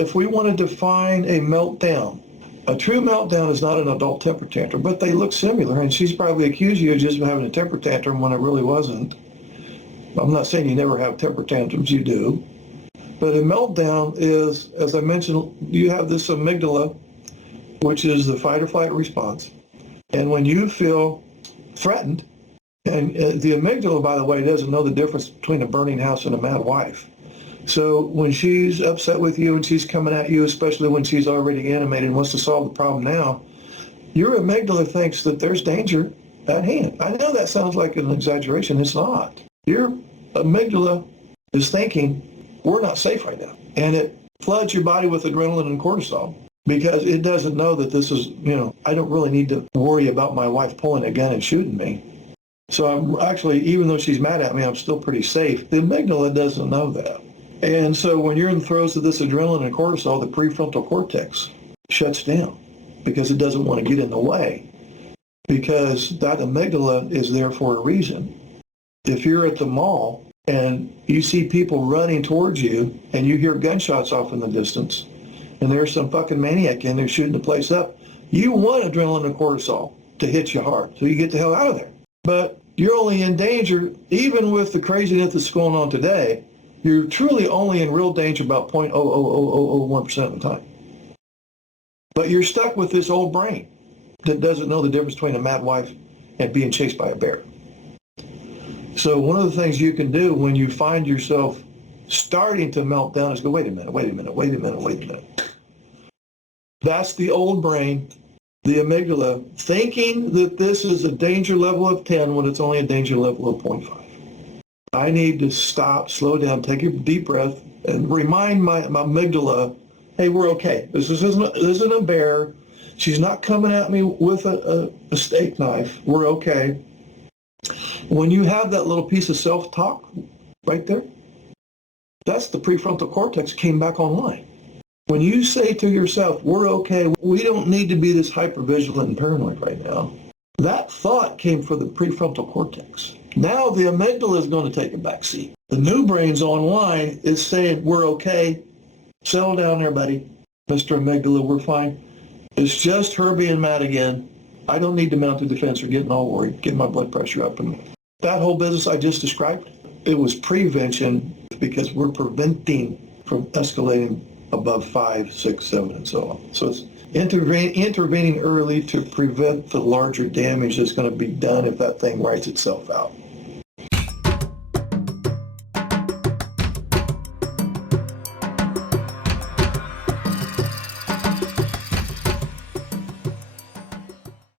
if we want to define a meltdown, a true meltdown is not an adult temper tantrum, but they look similar, and she's probably accused you of just having a temper tantrum when it really wasn't. I'm not saying you never have temper tantrums, you do. But a meltdown is, as I mentioned, you have this amygdala, which is the fight or flight response. And when you feel threatened, and the amygdala, by the way, doesn't know the difference between a burning house and a mad wife. So when she's upset with you and she's coming at you, especially when she's already animated and wants to solve the problem now, your amygdala thinks that there's danger at hand. I know that sounds like an exaggeration. It's not. Your amygdala is thinking, we're not safe right now. And it floods your body with adrenaline and cortisol because it doesn't know that this is, I don't really need to worry about my wife pulling a gun and shooting me. So I'm actually, even though she's mad at me, I'm still pretty safe. The amygdala doesn't know that. And so when you're in the throes of this adrenaline and cortisol, the prefrontal cortex shuts down because it doesn't want to get in the way, because that amygdala is there for a reason. If you're at the mall and you see people running towards you and you hear gunshots off in the distance and there's some fucking maniac in there shooting the place up, you want adrenaline and cortisol to hit you hard so you get the hell out of there. But you're only in danger, even with the craziness that's going on today, you're truly only in real danger about 0.00001% of the time. But you're stuck with this old brain that doesn't know the difference between a mad wife and being chased by a bear. So one of the things you can do when you find yourself starting to melt down is go, wait a minute. That's the old brain, the amygdala, thinking that this is a danger level of 10 when it's only a danger level of 0.5. I need to stop, slow down, take a deep breath, and remind my amygdala, hey, we're okay. This isn't a bear. She's not coming at me with a steak knife. We're okay. When you have that little piece of self-talk right there, that's the prefrontal cortex came back online. When you say to yourself, we're okay, we don't need to be this hyper-vigilant and paranoid right now, that thought came from the prefrontal cortex. Now the amygdala is going to take a back seat. The new brain's online is saying, we're okay, settle down there, buddy. Mr. Amygdala, we're fine. It's just her being mad again. I don't need to mount the defense or getting all worried, getting my blood pressure up. And that whole business I just described, it was prevention because we're preventing from escalating above 5, 6, 7, and so on. So it's intervening early to prevent the larger damage that's going to be done if that thing writes itself out.